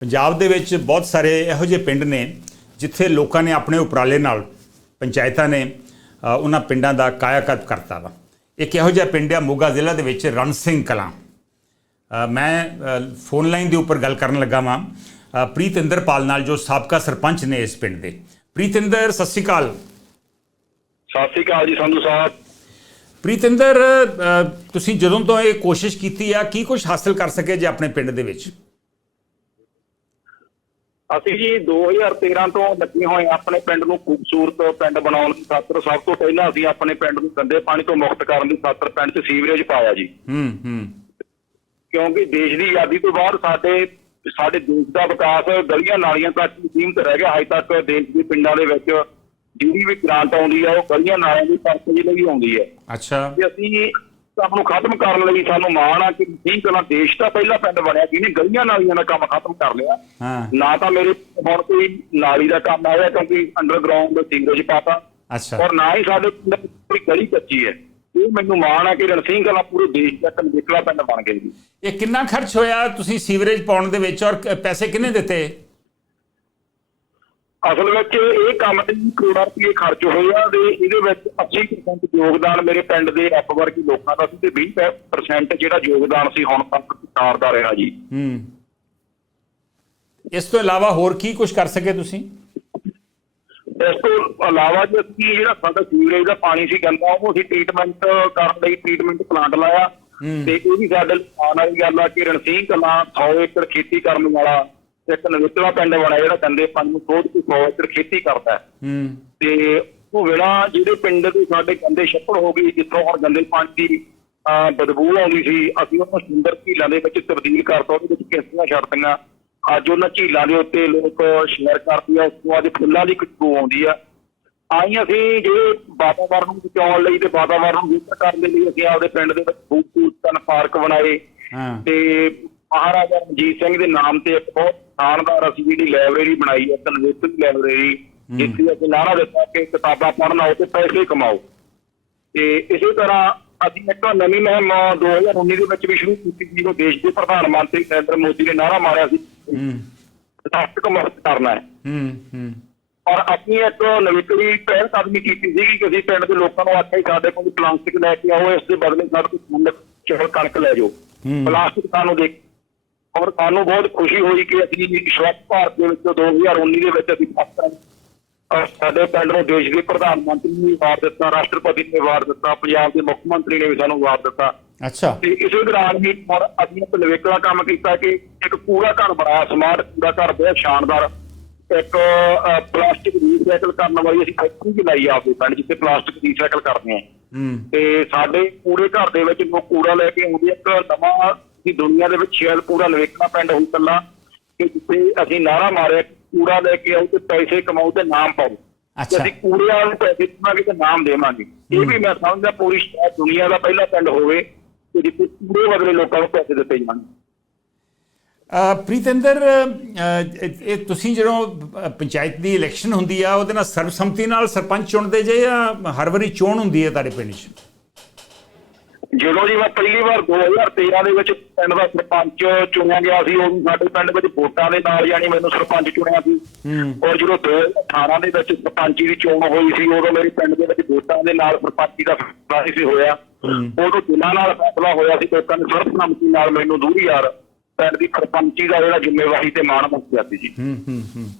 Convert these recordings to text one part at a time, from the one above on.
ਪੰਜਾਬ ਦੇ ਵਿੱਚ ਬਹੁਤ ਸਾਰੇ ਇਹੋ ਜਿਹੇ ਪਿੰਡ ਨੇ ਜਿੱਥੇ ਲੋਕਾਂ ਨੇ ਆਪਣੇ ਉਪਰਾਲੇ ਨਾਲ ਪੰਚਾਇਤਾਂ ਨੇ ਉਹਨਾਂ ਪਿੰਡਾਂ ਦਾ ਕਾਇਆਕਲਪ ਕਰਤਾ ਵਾ। ਇੱਕ ਇਹੋ ਜਿਹਾ ਪਿੰਡ ਆ ਮੋਗਾ ਜ਼ਿਲ੍ਹਾ ਦੇ ਵਿੱਚ ਰਣ ਸਿੰਘ ਕਲਾਂ। ਮੈਂ ਫੋਨ ਲਾਈਨ ਦੇ ਉੱਪਰ ਗੱਲ ਕਰਨ ਲੱਗਾ ਵਾਂ। ਅ, ਪ੍ਰੀਤਿੰਦਰਪਾਲ ਨਾਲ ਜੋ ਸਾਬਕਾ ਸਰਪੰਚ ਨੇ ਇਸ ਪਿੰਡ ਦੇ। ਪ੍ਰੀਤਿੰਦਰ ਸਤਿ ਸ਼੍ਰੀ ਅਕਾਲ। ਸਤਿ ਸ਼੍ਰੀ ਅਕਾਲ ਜੀ ਸੰਧੂ ਸਾਹਿਬ। ਪ੍ਰੀਤਿੰਦਰ ਤੁਸੀਂ ਜਦੋਂ ਤੋਂ ਇਹ ਕੋਸ਼ਿਸ਼ ਕੀਤੀ ਆ ਕੀ ਕੁਝ ਹਾਸਲ ਕਰ ਸਕੇ ਜੇ ਆਪਣੇ ਪਿੰਡ ਦੇ ਵਿੱਚ? ਅਸੀਂ ਜੀ 2013 ਤੋਂ ਲੱਗੇ ਹੋਏ ਹਾਂ ਆਪਣੇ ਪਿੰਡ ਨੂੰ ਖੂਬਸੂਰਤ ਪਿੰਡ ਬਣਾਉਣ ਦੀ ਖਾਤਰ ਸਭ ਤੋਂ ਪਹਿਲਾਂ ਅਸੀਂ ਆਪਣੇ ਪਿੰਡ ਨੂੰ ਗੰਦੇ ਪਾਣੀ ਤੋਂ ਮੁਕਤ ਕਰਨ ਦੀ ਖਾਤਰ ਪਿੰਡ 'ਚ ਸੀਵਰੇਜ ਪਾਇਆ ਜੀ। ਹੂੰ ਹੂੰ। ਕਿਉਂਕਿ ਦੇਸ਼ ਦੀ ਆਜ਼ਾਦੀ ਤੋਂ ਬਾਅਦ ਸਾਡੇ ਸਾਡੇ ਦੇਸ਼ ਦਾ ਵਿਕਾਸ ਗਲੀਆਂ ਨਾਲੀਆਂ ਤੱਕ ਸੀਮਿਤ ਰਹਿ ਗਿਆ। ਹਜੇ ਤੱਕ ਦੇਸ਼ ਦੇ ਪਿੰਡਾਂ ਦੇ ਵਿੱਚ ਜਿਹੜੀ ਵੀ ਗ੍ਰਾਂਟ ਆਉਂਦੀ ਹੈ ਉਹ ਗਲੀਆਂ ਨਾਲੀਆਂ ਦੀ ਪਰਪਸ ਲਈ ਆਉਂਦੀ ਹੈ ਅੱਛਾ। ਤੇ ਅਸੀਂ ਕੰਮ ਨੂੰ ਖਤਮ ਕਰਨ ਲਈ ਸਾਨੂੰ ਮਾਣ ਆ ਕਿ ਠੀਕ ਕਲਾ ਦੇਸ਼ ਦਾ ਪਹਿਲਾ ਪਿੰਡ ਬਣਿਆ ਜਿਹਨੇ ਗਲੀਆਂ ਨਾਲੀਆਂ ਦਾ ਕੰਮ ਖਤਮ ਕਰ ਲਿਆ। ਹਾਂ। ਨਾ ਤਾਂ ਮੇਰੇ ਹੁਣ ਕੋਈ ਨਾਲੀ ਦਾ ਕੰਮ ਆਇਆ ਕਿਉਂਕਿ ਅੰਡਰਗਰਾਉਂਡ ਸੀਵਰੇਜ ਪਾਤਾ। ਅੱਛਾ। ਔਰ ਨਾ ਹੀ ਸਾਡੇ ਕੋਈ ਗਲੀ ਕੱਚੀ ਹੈ। ਇਹ ਮੈਨੂੰ ਮਾਣ ਆ ਕਿ ਰਣਸੀਂਹ ਕਲਾ ਪੂਰੇ ਦੇਸ਼ ਦਾ ਕੰਦੇਕਲਾ ਪਿੰਡ ਬਣ ਗਿਆ ਜੀ। ਇਹ ਕਿੰਨਾ ਖਰਚ ਹੋਇਆ ਤੁਸੀਂ ਸੀਵਰੇਜ ਪਾਉਣ ਦੇ ਵਿੱਚ ਔਰ ਪੈਸੇ ਕਿੰਨੇ ਦਿੱਤੇ? ਅਸਲ ਵਿੱਚ ਇਹ ਕੰਮ ਤੇ ਕਰੋੜਾਂ ਰੁਪਏ ਖਰਚ ਹੋਏ ਆ ਤੇ ਇਹਦੇ ਵਿੱਚ 80% ਯੋਗਦਾਨ ਮੇਰੇ ਪਿੰਡ ਦੇ ਰੱਬ ਵਰਗੇ ਲੋਕਾਂ ਦਾ ਸੀ ਤੇ 20% ਜਿਹੜਾ ਯੋਗਦਾਨ ਸੀ ਹੁਣ ਤੱਕ ਸਰਕਾਰ ਦਾ ਰਿਹਾ ਜੀ। ਹੂੰ। ਇਸ ਤੋਂ ਇਲਾਵਾ ਹੋਰ ਕੀ ਕੁਝ ਕਰ ਸਕੇ ਤੁਸੀਂ? ਇਸ ਤੋਂ ਇਲਾਵਾ ਜੇ ਅਸੀਂ ਜਿਹੜਾ ਸਾਡਾ ਸੀਵਰੇਜ ਦਾ ਪਾਣੀ ਸੀ ਗੰਦਾ ਉਹ ਅਸੀਂ ਟ੍ਰੀਟਮੈਂਟ ਕਰਨ ਲਈ ਟ੍ਰੀਟਮੈਂਟ ਪਲਾਂਟ ਲਾਇਆ ਤੇ ਇਹ ਵੀ ਸਾਡੇ ਆਉਣ ਵਾਲੀ ਗੱਲ ਆ ਕਿ ਰਣਸੀਂਹ ਕਲਾਂ 100 ਏਕੜ ਖੇਤੀ ਕਰਨ ਵਾਲਾ ਇੱਕ ਨਵਿਤਲਾ ਪਿੰਡ ਬਣਿਆ ਜਿਹੜਾ ਗੰਦੇ ਪਾਣੀ ਨੂੰ ਕੇ 100 ਏਕੜ ਖੇਤੀ ਕਰਦਾ ਹੈ। ਤੇ ਉਹ ਵੇਲਾ ਜਿਹੜੇ ਪਿੰਡ ਦੇ ਸਾਡੇ ਗੰਦੇ ਛੱਪੜ ਹੋ ਗਈ ਜਿੱਥੋਂ ਹੁਣ ਗੰਦੇ ਪਾਣੀ ਦੀ ਬਦਬੂ ਆਉਂਦੀ ਸੀ ਅਸੀਂ ਉਹਨੂੰ ਸੁੰਦਰ ਝੀਲਾਂ ਦੇ ਵਿੱਚ ਤਬਦੀਲ ਕਰਤਾ ਉਹਦੇ ਵਿੱਚ ਕਿਸ਼ਤੀਆਂ ਛੱਡਤੀਆਂ। ਅੱਜ ਉਹਨਾਂ ਝੀਲਾਂ ਦੇ ਉੱਤੇ ਲੋਕ ਸ਼ੇਅਰ ਕਰਦੇ ਆ ਉਸ ਤੋਂ ਬਾਅਦ ਫੁੱਲਾਂ ਦੀ ਖੁਸ਼ਬੂ ਆਉਂਦੀ ਆ। ਆਈ ਅਸੀਂ ਜਿਹੜੇ ਵਾਤਾਵਰਨ ਨੂੰ ਬਚਾਉਣ ਲਈ ਤੇ ਵਾਤਾਵਰਨ ਨੂੰ ਬਿਹਤਰ ਕਰਨ ਦੇ ਲਈ ਅਸੀਂ ਆਪਦੇ ਪਿੰਡ ਦੇ ਵਿੱਚ ਖੂਬਸੂਰਤ ਪਾਰਕ ਬਣਾਏ। ਤੇ ਮਹਾਰਾਜਾ ਰਣਜੀਤ ਸਿੰਘ ਦੇ ਨਾਮ ਤੇ ਇੱਕ ਬਹੁਤ ਸ਼ਾਨਦਾਰ ਅਸੀਂ ਜਿਹੜੀ ਲਾਇਬ੍ਰੇਰੀ ਬਣਾਈ ਹੈ ਕਨਵੇਟਿਵ ਲਾਇਬ੍ਰੇਰੀ ਜਿੱਥੇ ਅਸੀਂ ਨਾਰਾ ਦਿੱਤਾ ਕਿ ਕਿਤਾਬਾਂ ਪੜ੍ਹਨ ਆਓ ਤੇ ਪੈਸੇ ਕਮਾਓ। ਤੇ ਇਸੇ ਤਰ੍ਹਾਂ ਅਸੀਂ ਇੱਕ ਨਵੀਂ ਮੁਹਿੰਮ 2019 ਦੇ ਵਿੱਚ ਵੀ ਸ਼ੁਰੂ ਕੀਤੀ ਜਿਹਨੂੰ ਦੇਸ਼ ਦੇ ਪ੍ਰਧਾਨ ਮੰਤਰੀ ਨਰਿੰਦਰ ਮੋਦੀ ਨੇ ਨਾਰਾ ਮਾਰਿਆ ਸੀ ਹੂੰ। ਪਲਾਸਟਿਕ ਮੁਕਤ ਕਰਨਾ ਹੈ। ਹੂੰ ਹੂੰ। ਔਰ ਅਸੀਂ ਇੱਕ ਨਵੀਕਲੀ ਪਹਿਲ ਕਦਮੀ ਕੀਤੀ ਸੀਗੀ ਕਿ ਅਸੀਂ ਪਿੰਡ ਦੇ ਲੋਕਾਂ ਨੂੰ ਆਖਿਆ ਕਿ ਸਾਡੇ ਕੋਲ ਪਲਾਸਟਿਕ ਲੈ ਕੇ ਆਓ ਇਸ ਦੇ ਬਦਲੇ ਸਾਡੇ ਕੋਲ ਕਣਕ ਲੈ ਜਾਓ। ਹੂੰ। ਪਲਾਸਟਿਕ ਸਾਨੂੰ ਦੇਖ ਔਰ ਸਾਨੂੰ ਬਹੁਤ ਖੁਸ਼ੀ ਹੋਈ ਕਿ ਅਸੀਂ ਸਵੱਛ ਭਾਰਤ ਦੇ ਵਿੱਚ 2019 ਦੇ ਵਿੱਚ ਅਸੀਂ ਔਰ ਸਾਡੇ ਪਿੰਡ ਨੂੰ ਦੇਸ਼ ਦੇ ਪ੍ਰਧਾਨ ਮੰਤਰੀ ਨੇ ਅਵਾਰਡ ਦਿੱਤਾ ਰਾਸ਼ਟਰਪਤੀ ਨੇ ਅਵਾਰਡ ਦਿੱਤਾ ਪੰਜਾਬ ਦੇ ਮੁੱਖ ਮੰਤਰੀ ਨੇ ਵੀ ਸਾਨੂੰ ਅਵਾਰਡ ਦਿੱਤਾ। ਅੱਛਾ। ਤੇ ਇਸੇ ਦੌਰਾਨ ਵੀ ਹੁਣ ਅਸੀਂ ਇੱਕ ਨਵੇਕਲਾ ਕੰਮ ਕੀਤਾ ਕਿ ਇੱਕ ਕੂੜਾ ਘਰ ਬਣਾਇਆ ਸਮਾਰਟ ਕੂੜਾ ਘਰ ਬਹੁਤ ਸ਼ਾਨਦਾਰ। ਇੱਕ ਪਲਾਸਟਿਕ ਰੀਸਾਈਕਲ ਕਰਨ ਵਾਲੀ ਅਸੀਂ ਫੈਕਟਰੀ ਵੀ ਲਾਈ ਆ ਆਪਦੇ ਪਿੰਡ ਜਿੱਥੇ ਪਲਾਸਟਿਕ ਰੀਸਾਈਕਲ ਕਰਦੇ ਆ ਤੇ ਸਾਡੇ ਕੂੜੇ ਘਰ ਦੇ ਵਿੱਚ ਲੋਕ ਕੂੜਾ ਲੈ ਕੇ ਆਉਂਦੇ। ਇੱਕ ਨਵਾਂ ਦੀ ਦੁਨੀਆ ਦੇ ਵਿੱਚ ਸ਼ਾਇਦ ਪੂਰਾ ਨਵੇਕਲਾ ਪਿੰਡ ਹੋਈ ਕੱਲਾ ਕਿ ਜਿੱਥੇ ਅਸੀਂ ਨਾਰਾ ਮਾਰਿਆ ਕੂੜਾ ਲੈ ਕੇ ਆਓ ਤੇ ਪੈਸੇ ਕਮਾਓ ਤੇ ਨਾਮ ਪਾਓ। ਅੱਛਾ। ਅਸੀਂ ਕੂੜੇ ਵਾਲੇ ਪੈਸੇ ਦੇਵਾਂਗੇ ਤੇ ਨਾਮ ਦੇਵਾਂਗੇ। ਇਹ ਵੀ ਮੈਂ ਸਮਝਦਾ ਪੂਰੀ ਸ਼ਾਇਦ ਦੁਨੀਆ ਦਾ ਪਹਿਲਾ ਪਿੰਡ ਹੋਵੇ ਕਿ ਜਿੱਥੇ ਕੂੜੇ ਬਦਲੇ ਲੋਕਾਂ ਨੂੰ ਪੈਸੇ ਦਿੱਤੇ ਜਾਣ। ਪ੍ਰੀਤਿੰਦਰ ਇਹ ਤੁਸੀਂ ਜਦੋਂ ਪੰਚਾਇਤ ਦੀ ਇਲੈਕਸ਼ਨ ਹੁੰਦੀ ਆ ਉਹਦੇ ਨਾਲ ਸਰਬਸੰਮਤੀ ਨਾਲ ਸਰਪੰਚ ਚੁਣਦੇ ਜੇ ਜਾਂ ਹਰ ਵਾਰੀ ਚੋਣ ਹੁੰਦੀ ਹੈ ਤੁਹਾਡੇ ਪਿੰਡ 'ਚ? ਜਦੋਂ ਜੀ ਮੈਂ ਪਹਿਲੀ ਵਾਰ 2013 ਦੇ ਵਿੱਚ ਪਿੰਡ ਦਾ ਸਰਪੰਚ ਚੁਣਿਆ ਗਿਆ ਸੀ ਉਹ ਸਾਡੇ ਪਿੰਡ ਵਿੱਚ ਵੋਟਾਂ ਦੇ ਨਾਲ ਯਾਨੀ ਮੈਨੂੰ ਸਰਪੰਚ ਚੁਣਿਆ ਸੀ। ਔਰ ਜਦੋਂ 2018 ਦੇ ਵਿੱਚ ਸਰਪੰਚੀ ਦੀ ਚੋਣ ਹੋਈ ਸੀ ਉਦੋਂ ਮੇਰੇ ਪਿੰਡ ਦੇ ਵਿੱਚ ਵੋਟਾਂ ਦੇ ਨਾਲ ਸਰਪੰਚੀ ਦਾ ਫੈਸਲਾ ਸੀ ਹੋਇਆ। ਉਦੋਂ ਦਿਨਾਂ ਨਾਲ ਫੈਸਲਾ ਹੋਇਆ ਸੀ ਲੋਕਾਂ ਨੇ ਸਰਬਸੰਮਤੀ ਨਾਲ ਮੈਨੂੰ ਦੂਰੀ ਯਾਰ ਪਿੰਡ ਦੀ ਸਰਪੰਚੀ ਦਾ ਜਿਹੜਾ ਜ਼ਿੰਮੇਵਾਰੀ ਤੇ ਮਾਣ ਸੀ। ਜੀ ਹੂੰ ਹੂੰ ਹੂੰ।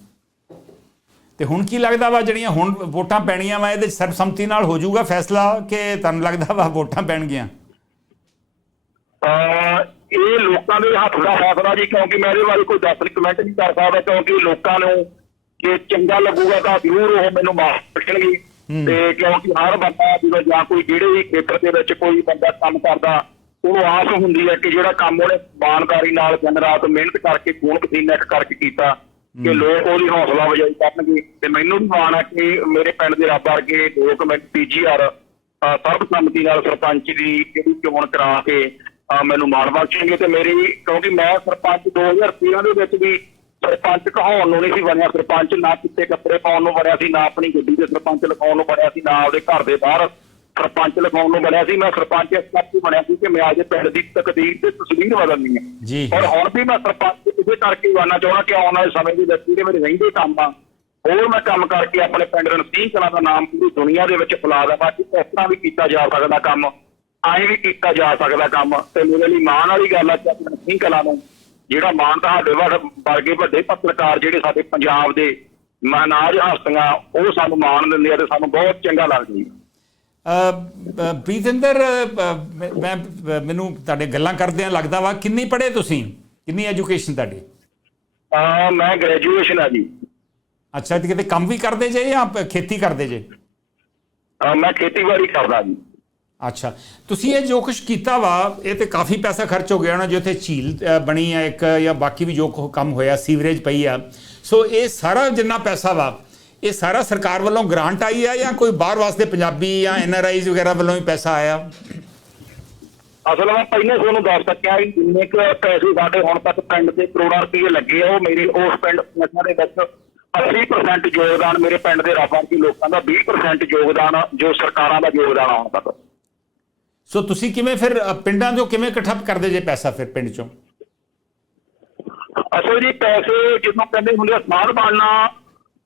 ਤੇ ਹੁਣ ਕੀ ਲੱਗਦਾ ਵਾ ਜਿਹੜੀਆਂ ਹੁਣ ਵੋਟਾਂ ਪੈਣੀਆਂ ਵਾ ਇਹਦੇ ਸਰਬਸੰਮਤੀ ਨਾਲ ਹੋ ਜਾਊਗਾ ਫੈਸਲਾ ਕਿ ਤੁਹਾਨੂੰ ਲੱਗਦਾ ਵਾ ਵੋਟਾਂ ਪੈਣਗੀਆਂ? ਇਹ ਲੋਕਾਂ ਦੇ ਹੱਥ ਦਾ ਫੈਸਲਾ ਜੀ ਕਿਉਂਕਿ ਮੈਂ ਇਹਦੇ ਬਾਰੇ ਕੋਈ ਦੱਸ ਕਮੈਂਟ ਨਹੀਂ ਕਰ ਸਕਦਾ ਕਿਉਂਕਿ ਲੋਕਾਂ ਨੂੰ ਜੇ ਚੰਗਾ ਲੱਗੂਗਾ ਤਾਂ ਜ਼ਰੂਰ ਉਹ ਮੈਨੂੰ ਮਾਫ ਕਰਨਗੇ ਤੇ ਕਿਉਂਕਿ ਹਰ ਬੰਦਾ ਜਦੋਂ ਜਾਂ ਕੋਈ ਜਿਹੜੇ ਵੀ ਖੇਤਰ ਦੇ ਵਿੱਚ ਕੋਈ ਬੰਦਾ ਕੰਮ ਕਰਦਾ ਉਹਨੂੰ ਆਸ ਹੁੰਦੀ ਹੈ ਕਿ ਜਿਹੜਾ ਕੰਮ ਉਹਨੇ ਇਮਾਨਦਾਰੀ ਨਾਲ ਦਿਨ ਰਾਤ ਮਿਹਨਤ ਕਰਕੇ ਖੂਨ ਪਸੀਨਾ ਇੱਕ ਕਰਕੇ ਕੀਤਾ ਕਿ ਲੋਕ ਉਹਦੀ ਹੌਸਲਾ ਵਜਾਈ ਕਰਨਗੇ। ਤੇ ਮੈਨੂੰ ਵੀ ਮਾਣ ਹੈ ਕਿ ਮੇਰੇ ਪਿੰਡ ਦੇ ਰੱਬ ਵਰਗੇ ਲੋਕ ਮੈਨੂੰ ਪੀਜੀਆਰ ਅਹ ਸਰਬਸੰਮਤੀ ਨਾਲ ਸਰਪੰਚ ਦੀ ਜਿਹੜੀ ਚੋਣ ਕਰਾ ਕੇ ਮੈਨੂੰ ਮਾਣ ਬਖਸ਼ਣਗੇ। ਤੇ ਮੇਰੀ ਕਿਉਂਕਿ ਮੈਂ ਸਰਪੰਚ 2013 ਦੇ ਵਿੱਚ ਵੀ ਸਰਪੰਚ ਕਹਾਉਣ ਨੂੰ ਨਹੀਂ ਸੀ ਬਣਿਆ। ਸਰਪੰਚ ਨਾ ਚਿੱਟੇ ਕੱਪੜੇ ਪਾਉਣ ਨੂੰ ਬਣਿਆ ਸੀ ਨਾ ਆਪਣੀ ਗੱਡੀ ਦੇ ਸਰਪੰਚ ਲਿਖਾਉਣ ਨੂੰ ਬਣਿਆ ਸੀ ਨਾ ਆਪਦੇ ਘਰ ਦੇ ਬਾਹਰ ਸਰਪੰਚ ਲਿਖਾਉਣ ਨੂੰ ਬਣਿਆ ਸੀ ਮੈਂ ਸਰਪੰਚ ਇਸ ਕਰਕੇ ਬਣਿਆ ਸੀ ਕਿ ਮੈਂ ਅੱਜ ਪਿੰਡ ਦੀ ਤਕਦੀਰ ਤੇ ਤਸਵੀਰ ਬਦਲਣੀ ਹੈ। ਜੀ। ਔਰ ਹੁਣ ਵੀ ਮੈਂ ਸਰਪੰਚ ਇਸੇ ਕਰਕੇ ਜਾਣਾ ਚਾਹੁੰਦਾ ਕਿ ਆਉਣ ਵਾਲੇ ਸਮੇਂ ਦੇ ਵਿੱਚ ਜਿਹੜੇ ਮੇਰੇ ਰਹਿੰਦੇ ਕੰਮ ਆ ਹੋਰ ਮੈਂ ਕੰਮ ਕਰਕੇ ਆਪਣੇ ਪਿੰਡ ਰਣਸੀਂਹ ਕਲਾਂ ਦਾ ਨਾਮ ਪੂਰੀ ਦੁਨੀਆ ਦੇ ਵਿੱਚ ਫੈਲਾ ਦੇਵਾਂ ਕਿ ਇਸ ਤਰ੍ਹਾਂ ਵੀ ਕੀਤਾ ਜਾ ਸਕਦਾ ਕੰਮ ਐਂ ਵੀ ਕੀਤਾ ਜਾ ਸਕਦਾ ਕੰਮ। ਤੇ ਮੇਰੇ ਲਈ ਮਾਣ ਵਾਲੀ ਗੱਲ ਆ ਕਿ ਆਪਣੇ ਰਣਸੀਂਹ ਕਲਾਂ ਨੂੰ ਜਿਹੜਾ ਮਾਣ ਤੁਹਾਡੇ ਵਰ- ਵਰਗੇ ਵੱਡੇ ਪੱਤਰਕਾਰ ਜਿਹੜੇ ਸਾਡੇ ਪੰਜਾਬ ਦੇ ਮਹਾਨਾਜ ਹਸਤੀਆਂ ਉਹ ਸਾਨੂੰ ਮਾਣ ਦਿੰਦੇ ਆ ਤੇ ਸਾਨੂੰ ਬਹੁਤ ਚੰਗਾ ਲੱਗਦਾ ਪ੍ਰੀਤਿੰਦਰ ਮੈਂ ਮੈਨੂੰ ਤੁਹਾਡੇ ਗੱਲਾਂ ਕਰਦਿਆਂ ਲੱਗਦਾ ਵਾ ਕਿੰਨੀ ਪੜ੍ਹੇ ਤੁਸੀਂ? ਕਿੰਨੀ ਐਜੂਕੇਸ਼ਨ ਤੁਹਾਡੀ? ਅਹ ਮੈਂ ਗ੍ਰੈਜੂਏਸ਼ਨ ਆ ਜੀ। ਅੱਛਾ ਤੇ ਕਿਤੇ ਕੰਮ ਵੀ ਕਰਦੇ ਜੇ ਜਾਂ ਖੇਤੀ ਕਰਦੇ ਜੇ? ਅਹ ਮੈਂ ਖੇਤੀਬਾੜੀ ਕਰਦਾ ਜੀ। ਅੱਛਾ ਤੁਸੀਂ ਇਹ ਜੋ ਕੁਝ ਕੀਤਾ ਵਾ ਇਹ ਤੇ ਕਾਫੀ ਪੈਸਾ ਖਰਚ ਹੋ ਗਿਆ ਹੋਣਾ ਜਿੱਥੇ ਝੀਲ ਬਣੀ ਆ ਇੱਕ ਜਾਂ ਬਾਕੀ ਵੀ ਜੋ ਕੰਮ ਹੋਇਆ ਸੀਵਰੇਜ ਪਈ ਆ। ਸੋ ਇਹ ਸਾਰਾ ਜਿੰਨਾ ਪੈਸਾ ਵਾ ਇਹ ਸਾਰਾ ਸਰਕਾਰ ਵੱਲੋਂ ਗ੍ਰਾਂਟ ਆਈ ਆ ਜਾਂ ਕੋਈ ਬਾਹਰ ਵਾਸਤੇ ਪੰਜਾਬੀ ਜਾਂ ਐਨਆਰਆਈਜ਼ ਵਗੈਰਾ ਵੱਲੋਂ ਹੀ ਪੈਸਾ ਆਇਆ? ਅਸਲ ਵਿੱਚ ਪਹਿਲੇ ਤੁਹਾਨੂੰ ਦੱਸ ਸਕਿਆ ਕਿ ਜਿੰਨੇ ਕੁ ਪੈਸੇ ਸਾਡੇ ਹੁਣ ਤੱਕ ਪਿੰਡ ਦੇ ਕਰੋੜਾਂ ਰੁਪਏ ਲੱਗੇ ਆ ਉਹ ਮੇਰੇ ਉਸ ਪਿੰਡ ਨਸ਼ਾ ਦੇ ਵਿੱਚ 80% ਯੋਗਦਾਨ ਮੇਰੇ ਪਿੰਡ ਦੇ ਦੇ ਲੋਕਾਂ ਦਾ 20% ਯੋਗਦਾਨ ਜੋ ਸਰਕਾਰਾਂ ਦਾ ਯੋਗਦਾਨ ਆਉਣ ਤੱਕ। ਸੋ ਤੁਸੀਂ ਕਿਵੇਂ ਫਿਰ ਪਿੰਡਾਂ ਤੋਂ ਕਿਵੇਂ ਇਕੱਠਾ ਕਰਦੇ ਜੇ ਪੈਸਾ ਫਿਰ ਪਿੰਡ ਚੋਂ? ਅਸਲ ਜੀ ਪੈਸੇ ਜਦੋਂ ਕਹਿੰਦੇ ਹੁੰਦੇ ਆ ਸਮਾਧ ਬਣਨਾ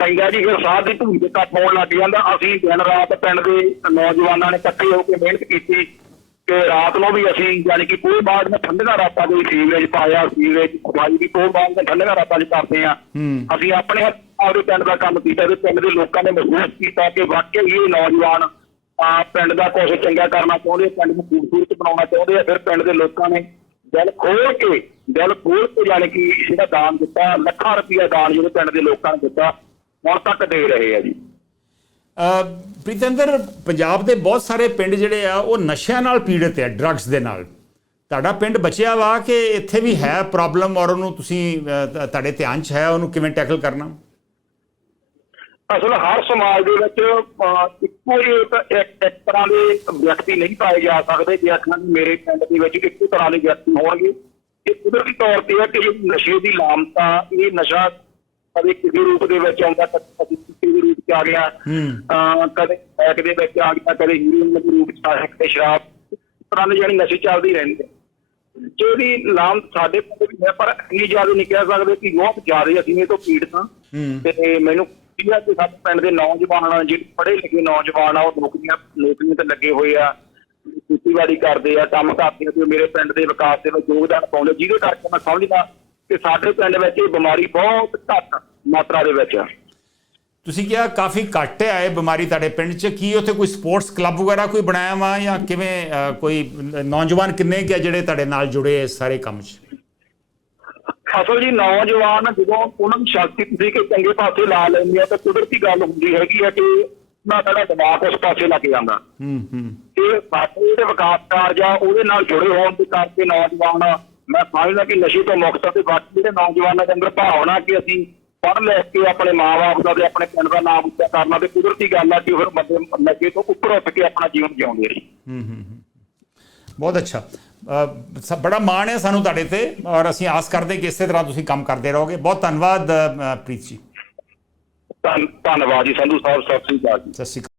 ਪੈਂਦਾ ਜੀ ਫਿਰ ਸਾਧ ਦੀ ਧੂਮ ਦੇ ਕੱਟ ਹੋਣ ਲੱਗ ਜਾਂਦਾ। ਅਸੀਂ ਦਿਨ ਰਾਤ ਪਿੰਡ ਦੇ ਨੌਜਵਾਨਾਂ ਨੇ ਇਕੱਠੇ ਹੋ ਕੇ ਮਿਹਨਤ ਕੀਤੀ ਕਿ ਰਾਤ ਨੂੰ ਵੀ ਅਸੀਂ ਯਾਨੀ ਕਿ ਕੋਈ ਬਾਅਦ में ਠੰਡੀਆਂ ਰਾਤਾਂ ਕੋਈ ਸੀਵਰੇਜ ਪਾਇਆ ਸੀਵਰੇਜ ਸਫ਼ਾਈ ਦੀ ਕੋਈ ਬਾਅਦ में ਠੰਡੀਆਂ ਰਾਤਾਂ 'ਚ ਕਰਦੇ ਆ ਅਸੀਂ ਆਪਣੇ ਆਪਦੇ ਪਿੰਡ ਦਾ ਕੰਮ ਕੀਤਾ ਤੇ ਪਿੰਡ ਦੇ ਲੋਕਾਂ ਨੇ ਮਹਿਸੂਸ ਕੀਤਾ ਕਿ ਵਾਕਈ ਇਹ ਨੌਜਵਾਨ ਆ ਪਿੰਡ ਦਾ ਕੁਝ ਚੰਗਾ ਕਰਨਾ ਚਾਹੁੰਦੇ ਆ, ਪਿੰਡ ਨੂੰ ਖੂਬਸੂਰਤ ਬਣਾਉਣਾ ਚਾਹੁੰਦੇ ਆ ਫਿਰ ਪਿੰਡ ਦੇ ਲੋਕਾਂ ਨੇ ਦਿਲ ਖੋਲ ਕੇ ਦਿਲ ਖੋਲ ਕੇ ਯਾਨੀ ਕਿ ਜਿਹੜਾ ਦਾਨ ਦਿੱਤਾ ਲੱਖਾਂ ਰੁਪਇਆ ਦਾਨ ਜਿਹੜੇ ਪਿੰਡ ਦੇ ਲੋਕਾਂ ਨੇ ਦਿੱਤਾ। ਹੁਣ ਤੱਕ ਦੇ ਰਹੇ ਆ ਜੀ। ਅ, ਪ੍ਰੀਤਿੰਦਰ ਪੰਜਾਬ ਦੇ ਬਹੁਤ ਸਾਰੇ ਪਿੰਡ ਜਿਹੜੇ ਆ ਉਹ ਨਸ਼ਿਆਂ ਨਾਲ ਪੀੜਤ ਆ ਡਰੱਗਸ ਦੇ ਨਾਲ। ਤੁਹਾਡਾ ਪਿੰਡ ਬਚਿਆ ਵਾ ਕਿ ਇੱਥੇ ਵੀ ਹੈ ਪ੍ਰੋਬਲਮ ਔਰ ਉਹਨੂੰ ਤੁਸੀਂ ਤੁਹਾਡੇ ਧਿਆਨ 'ਚ ਹੈ ਉਹਨੂੰ ਕਿਵੇਂ ਟੈਕਲ ਕਰਨਾ? ਅਸਲ ਹਰ ਸਮਾਜ ਦੇ ਵਿੱਚ ਇੱਕੋ ਹੀ ਇੱਕ ਤਰ੍ਹਾਂ ਦੇ ਵਿਅਕਤੀ ਨਹੀਂ ਪਾਏ ਜਾ ਸਕਦੇ ਜੇ ਆਖਾਂ ਕਿ ਮੇਰੇ ਪਿੰਡ ਦੇ ਵਿੱਚ ਇੱਕੋ ਤਰ੍ਹਾਂ ਦੇ ਵਿਅਕਤੀ ਹੋਣਗੇ। ਇਹ ਕੁਦਰਤੀ ਤੌਰ ਤੇ ਹੈ ਕਿ ਇਹ ਨਸ਼ੇ ਦੀ ਲਾਮਤਾ ਇਹ ਨਸ਼ਾ ਕਦੇ ਕਿਸੇ ਰੂਪ ਦੇ ਵਿੱਚ ਆਉਂਦਾ ਕਦੇ ਕਿਸੇ ਦੇ ਰੂਪ 'ਚ ਆ ਗਿਆ। ਅਹ, ਕਦੇ ਪੈਕ ਦੇ ਵਿੱਚ ਆ ਗਿਆ ਕਦੇ ਹੀਰੋਇਨ ਦੇ ਰੂਪ 'ਚ ਆ ਗਿਆ ਕਦੇ ਸ਼ਰਾਬ। ਤਰ੍ਹਾਂ ਦੇ ਜਿਹੜੀ ਨਸ਼ੇ ਚੱਲਦੇ ਰਹਿੰਦੇ ਜਿਹਦੀ ਲਾਮ ਸਾਡੇ ਪਿੰਡ ਵੀ ਹੈ ਪਰ ਇੰਨੀ ਜ਼ਿਆਦਾ ਨਹੀਂ ਕਹਿ ਸਕਦੇ ਕਿ ਬਹੁਤ ਜ਼ਿਆਦਾ ਅਸੀਂ ਇਹ ਤੋਂ ਪੀੜਤ ਹਾਂ। ਤੇ ਮੈਨੂੰ ਖੁਸ਼ੀ ਹੈ ਕਿ ਸਾਡੇ ਪਿੰਡ ਦੇ ਨੌਜਵਾਨ ਜਿਹੜੇ ਪੜ੍ਹੇ ਲਿਖੇ ਨੌਜਵਾਨ ਆ ਉਹ ਨੌਕਰੀਆਂ ਨੌਕਰੀਆਂ ਤੇ ਲੱਗੇ ਹੋਏ ਆ। ਖੇਤੀਬਾੜੀ ਕਰਦੇ ਆ ਕੰਮ ਕਰਦੇ ਆ ਤੇ ਮੇਰੇ ਪਿੰਡ ਦੇ ਵਿਕਾਸ ਦੇ ਵਿੱਚ ਯੋਗਦਾਨ ਪਾਉਂਦੇ ਜਿਹਦੇ ਕਰਕੇ ਮੈਂ ਸਮਝਦਾ ਕਿ ਸਾਡੇ ਪਿੰਡ ਵਿੱਚ ਇਹ ਬਿਮਾਰੀ ਬਹੁਤ ਘੱਟ ਮਾਤਰਾ ਦੇ ਵਿੱਚ ਆ। ਤੁਸੀਂ ਕਿਹਾ ਕਾਫੀ ਘੱਟ ਹੈ ਇਹ ਬਿਮਾਰੀ ਤੁਹਾਡੇ ਪਿੰਡ 'ਚ। ਕੀ ਉੱਥੇ ਕੋਈ ਸਪੋਰਟਸ ਕਲੱਬ ਵਗੈਰਾ ਕੋਈ ਬਣਾਇਆ ਵਾ ਜਾਂ ਕਿਵੇਂ ਕੋਈ ਨੌਜਵਾਨ ਕਿੰਨੇ ਕਿ ਜਿਹੜੇ ਤੁਹਾਡੇ ਨਾਲ ਜੁੜੇ ਇਸ ਸਾਰੇ ਕੰਮ 'ਚ? ਅਸਲ ਜੀ ਨੌਜਵਾਨ ਜਦੋਂ ਉਹਨਾਂ ਨੂੰ ਸ਼ਕਤੀ ਤੁਸੀਂ ਕਿ ਚੰਗੇ ਪਾਸੇ ਲਾ ਲੈਂਦੇ ਆ ਤਾਂ ਕੁਦਰਤੀ ਗੱਲ ਹੁੰਦੀ ਹੈਗੀ ਆ ਕਿ ਉਹਨਾਂ ਦਾ ਦਿਮਾਗ ਉਸ ਪਾਸੇ ਲੱਗ ਜਾਂਦਾ। ਹੂੰ ਹੂੰ। ਕਿ ਸਾਡੇ ਜਿਹੜੇ ਵਿਕਾਸ ਕਾਰਜ ਆ ਉਹਦੇ ਨਾਲ ਜੁੜੇ ਹੋਣ ਦੇ ਕਰਕੇ ਨੌਜਵਾਨ ਮੈਂ ਸਮਝਦਾ ਕਿ ਨਸ਼ੇ ਤੋਂ ਮੁਕਤ ਆ ਤੇ ਬਾਕੀ ਜਿਹੜੇ ਨੌਜਵਾਨਾਂ ਦੇ ਅੰਦਰ ਭਾਵਨਾ ਕਿ ਅਸੀਂ ਪੜ੍ਹ ਲਿਖ ਕੇ ਆਪਣੇ ਮਾਪੇ ਦਾ ਤੇ ਆਪਣੇ ਪਿੰਡ ਦਾ ਨਾਮ ਉੱਚਾ ਕਰਨਾ ਤੇ ਕੁਦਰਤੀ ਗੱਲ ਆ ਕਿ ਉਹ ਫਿਰ ਬੰਦੇ ਨਸ਼ੇ ਤੋਂ ਉੱਪਰ ਉੱਠ ਕੇ ਆਪਣਾ ਜੀਵਨ ਜਿਉਂਦੇ ਰਹੀ। ਬਹੁਤ ਅੱਛਾ। ਅ, ਸ- ਬੜਾ ਮਾਣ ਹੈ ਸਾਨੂੰ ਤੁਹਾਡੇ ਤੇ ਔਰ ਅਸੀਂ ਆਸ ਕਰਦੇ ਕਿ ਇਸੇ ਤਰ੍ਹਾਂ ਤੁਸੀਂ ਕੰਮ ਕਰਦੇ ਰਹੋਗੇ। ਬਹੁਤ ਧੰਨਵਾਦ ਪ੍ਰੀਤ ਜੀ। ਧੰਨ- ਧੰਨਵਾਦ ਜੀ। ਸੰਧੂ ਸਾਹਿਬ ਸਤਿ ਸ੍ਰੀ ਅਕਾਲ ਜੀ। ਸਤਿ ਸ਼੍ਰੀ ਅਕਾਲ।